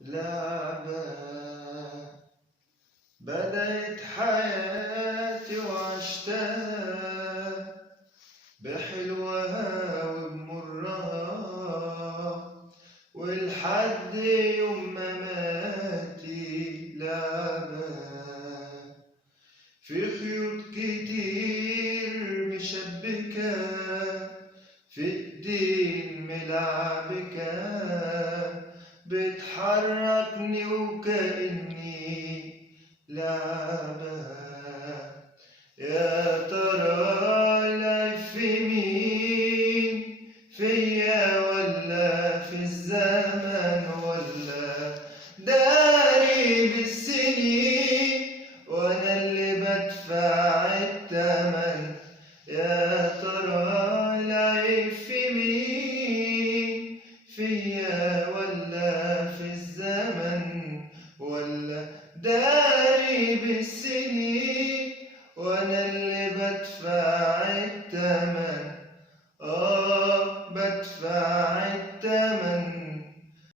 لعبة. بدأت حياتي وعشتها بحلوها وبمرها، ولحد يوم مماتي لعبة. في خيوط كتير مشبكة، في الدين ملعبكة، بتحركني وكأني لعبة. يا ترى العيب في مين، فيا ولا في الزمن، ولا داري بالسنين وانا اللي بدفع التمن؟ يا ترى العيب في مين، فيا ولا في الزمن، ولا داري بالسنين وانا اللي بدفع التمن؟ بدفع